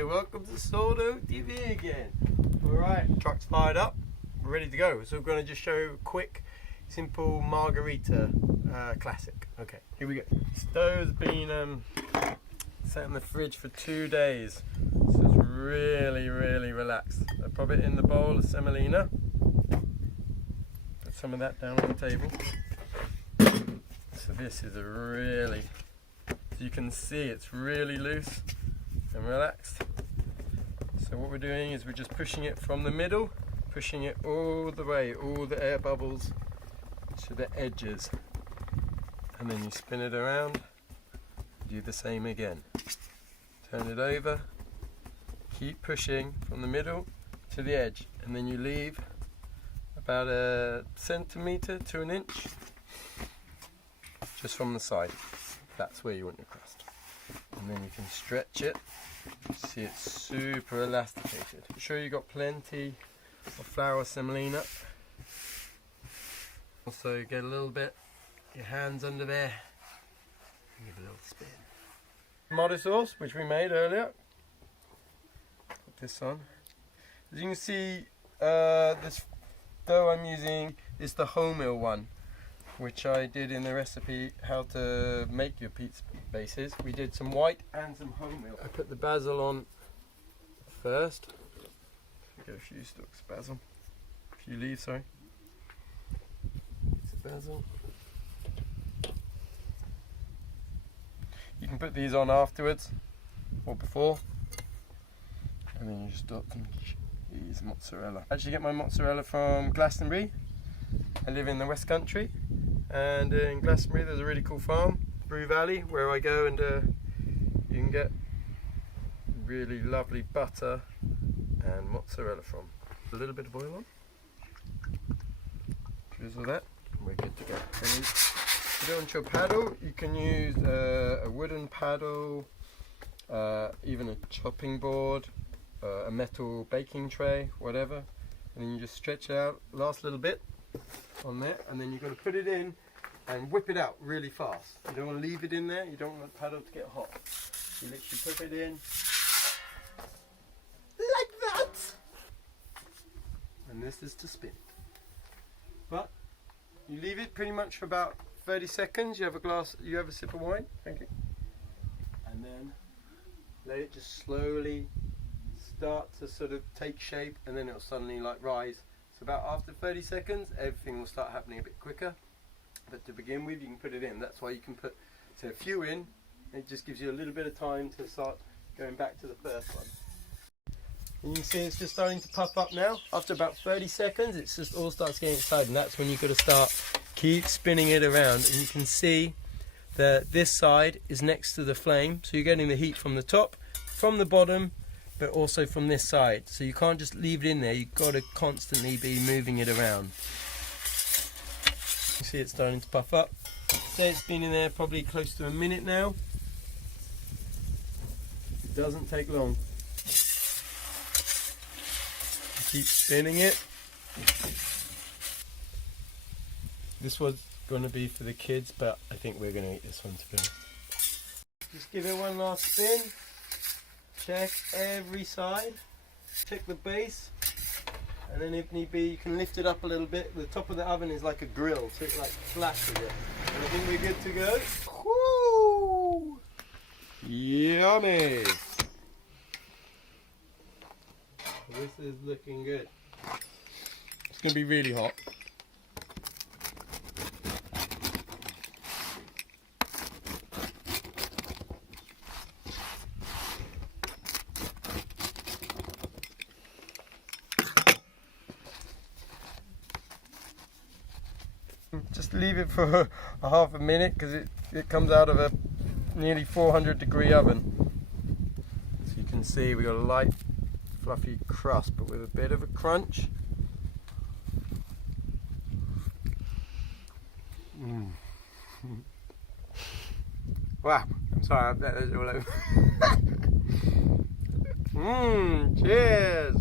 Hey, welcome to Sordo TV again. Alright, truck's fired up, we're ready to go. So we're going to just show a quick, simple Margarita classic. Okay, here we go. Stove's been set in the fridge for 2 days, so it's really relaxed. I pop it in the bowl of semolina, put some of that down on the table. So this is so you can see it's really loose and relaxed. So what we're doing is we're just pushing it from the middle, pushing it all the way, all the air bubbles to the edges, and then you spin it around, do the same again. Turn it over, keep pushing from the middle to the edge, and then you leave about a centimetre to an inch just from the side. That's where you want your crust. And then you can stretch it. See, it's super elasticated. Make sure you got plenty of flour semolina. Also get a little bit, your hands under there, and give a little spin. Tomato sauce, which we made earlier. Put this on. As you can see, this dough I'm using is the wholemeal one, which I did in the recipe how to make your pizza bases. We did some white and some wholemeal. I put the basil on first. Get a few stalks of basil, a few leaves, sorry. Basil. You can put these on afterwards or before, and then you just start to use mozzarella. I actually get my mozzarella from Glastonbury. I live in the West Country, and in Glastonbury there's a really cool farm, Brew Valley, where I go, and you can get really lovely butter and mozzarella from. A little bit of oil on, drizzle that, and we're good to go. And to do onto your paddle, you can use a wooden paddle, even a chopping board, a metal baking tray, whatever, and then you just stretch it out, last little bit on there, and then you've got to put it in and whip it out really fast. You don't want to leave it in there, you don't want the paddle to get hot. You literally put it in like that, and this is to spin. But you leave it pretty much for about 30 seconds. You have a sip of wine, thank you, and then let it just slowly start to sort of take shape, and then it'll suddenly like rise. So about after 30 seconds, everything will start happening a bit quicker. But to begin with, you can put it in. That's why you can put a few in. It just gives you a little bit of time to start going back to the first one. And you can see it's just starting to puff up now. After about 30 seconds, it just all starts getting excited, and that's when you've got to start, keep spinning it around. And you can see that this side is next to the flame, so you're getting the heat from the top, from the bottom, but also from this side. So you can't just leave it in there, you've got to constantly be moving it around. You see it's starting to puff up. Say it's been in there probably close to a minute now. It doesn't take long. Keep spinning it. This was going to be for the kids, but I think we're going to eat this one, to be honest. Just give it one last spin. Check every side. Check the base. And then if need be, you can lift it up a little bit. The top of the oven is like a grill, so it like flashes it. And I think we're good to go. Woo! Yummy! This is looking good. It's going to be really hot. Just leave it for a half a minute, because it comes out of a nearly 400-degree oven. So you can see we got a light fluffy crust, but with a bit of a crunch. Wow, I'm sorry, I bet there's all over. Cheers!